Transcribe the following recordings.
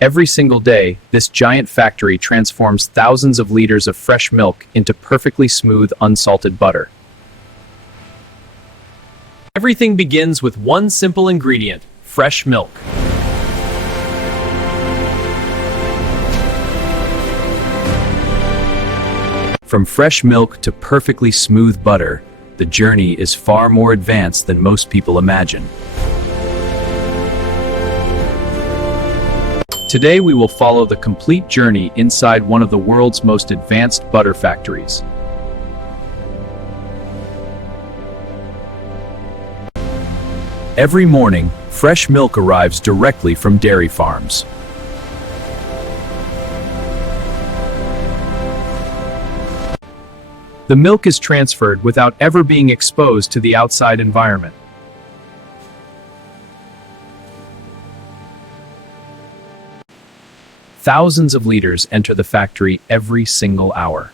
Every single day, this giant factory transforms thousands of liters of fresh milk into perfectly smooth, unsalted butter. Everything begins with one simple ingredient: fresh milk. From fresh milk to perfectly smooth butter, the journey is far more advanced than most people imagine. Today we will follow the complete journey inside one of the world's most advanced butter factories. Every morning, fresh milk arrives directly from dairy farms. The milk is transferred without ever being exposed to the outside environment. Thousands of liters enter the factory every single hour.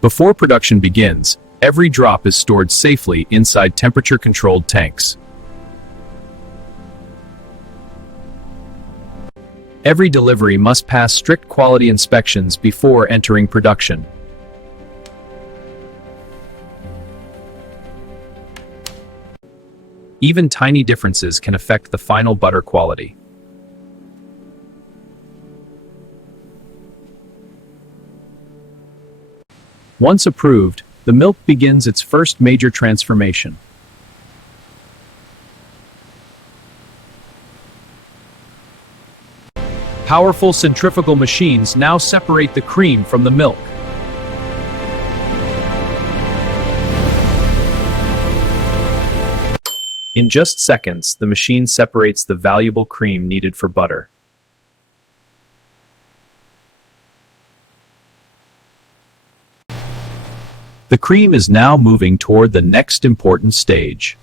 Before production begins, every drop is stored safely inside temperature-controlled tanks. Every delivery must pass strict quality inspections before entering production. Even tiny differences can affect the final butter quality. Once approved, the milk begins its first major transformation. Powerful centrifugal machines now separate the cream from the milk. In just seconds, the machine separates the valuable cream needed for butter. The cream is now moving toward the next important stage.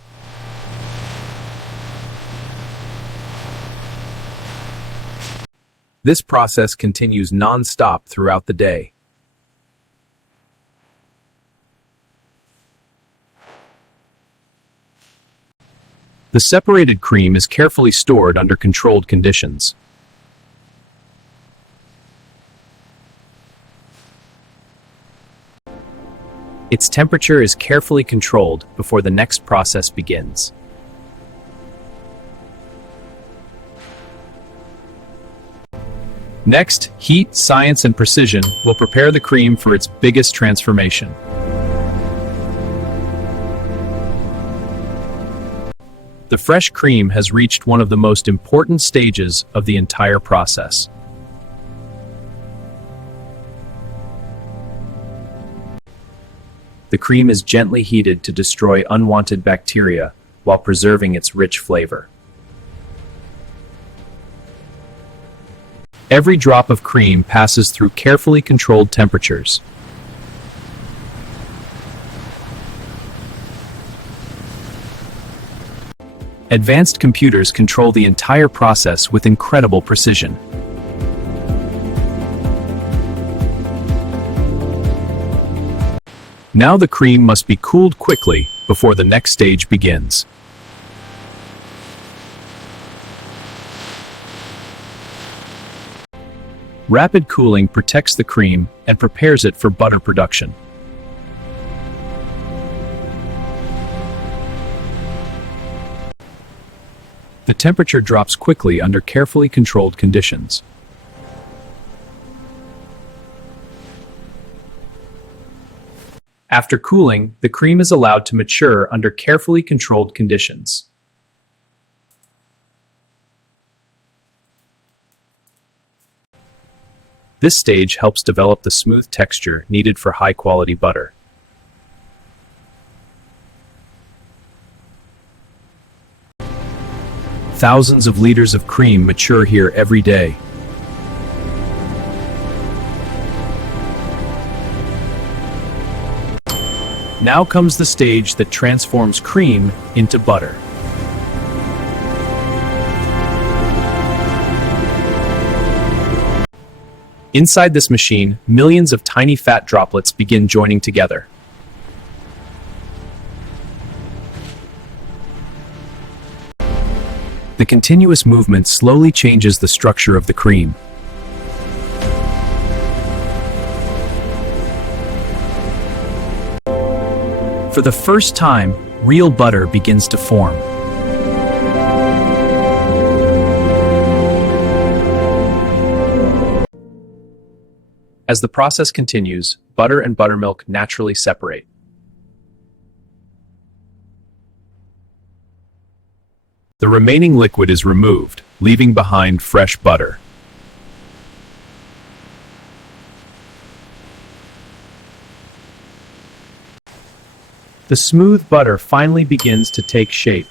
This process continues non-stop throughout the day. The separated cream is carefully stored under controlled conditions. Its temperature is carefully controlled before the next process begins. Next, heat, science, and precision will prepare the cream for its biggest transformation. The fresh cream has reached one of the most important stages of the entire process. The cream is gently heated to destroy unwanted bacteria while preserving its rich flavor. Every drop of cream passes through carefully controlled temperatures. Advanced computers control the entire process with incredible precision. Now the cream must be cooled quickly before the next stage begins. Rapid cooling protects the cream and prepares it for butter production. The temperature drops quickly under carefully controlled conditions. After cooling, the cream is allowed to mature under carefully controlled conditions. This stage helps develop the smooth texture needed for high-quality butter. Thousands of liters of cream mature here every day. Now comes the stage that transforms cream into butter. Inside this machine, millions of tiny fat droplets begin joining together. The continuous movement slowly changes the structure of the cream. For the first time, real butter begins to form. As the process continues, butter and buttermilk naturally separate. The remaining liquid is removed, leaving behind fresh butter. The smooth butter finally begins to take shape.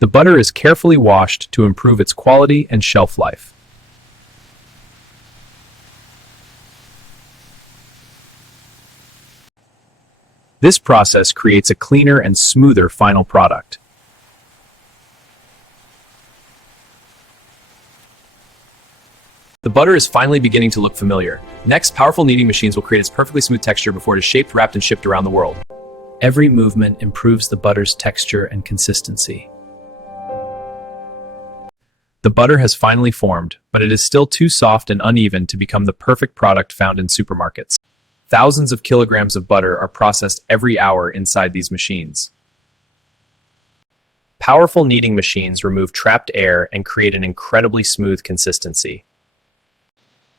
The butter is carefully washed to improve its quality and shelf life. This process creates a cleaner and smoother final product. The butter is finally beginning to look familiar. Next, powerful kneading machines will create its perfectly smooth texture before it is shaped, wrapped, and shipped around the world. Every movement improves the butter's texture and consistency. The butter has finally formed, but it is still too soft and uneven to become the perfect product found in supermarkets. Thousands of kilograms of butter are processed every hour inside these machines. Powerful kneading machines remove trapped air and create an incredibly smooth consistency.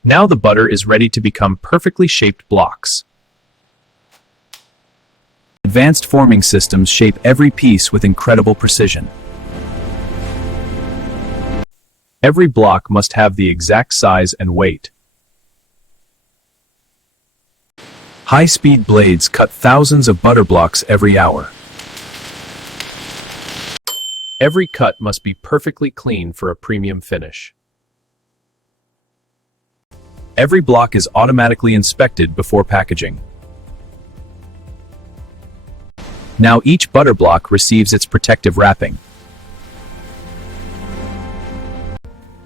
Now the butter is ready to become perfectly shaped blocks. Advanced forming systems shape every piece with incredible precision. Every block must have the exact size and weight. High-speed blades cut thousands of butter blocks every hour. Every cut must be perfectly clean for a premium finish. Every block is automatically inspected before packaging. Now each butter block receives its protective wrapping.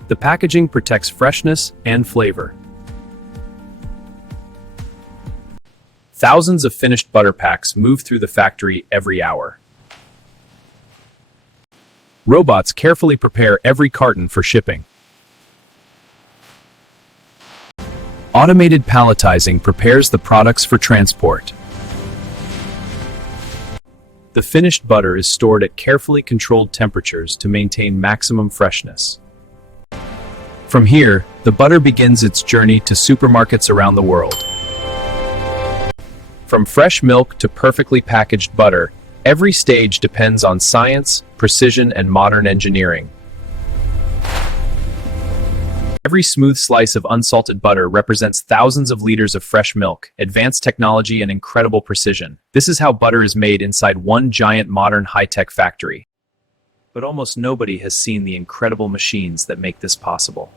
The packaging protects freshness and flavor. Thousands of finished butter packs move through the factory every hour. Robots carefully prepare every carton for shipping. Automated palletizing prepares the products for transport. The finished butter is stored at carefully controlled temperatures to maintain maximum freshness. From here, the butter begins its journey to supermarkets around the world. From fresh milk to perfectly packaged butter, every stage depends on science, precision, and modern engineering. Every smooth slice of unsalted butter represents thousands of liters of fresh milk, advanced technology, and incredible precision. This is how butter is made inside one giant modern high-tech factory. But almost nobody has seen the incredible machines that make this possible.